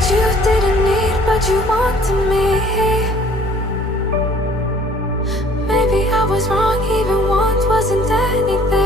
that you didn't need, but you wanted me. Maybe I was wrong, even want wasn't anything.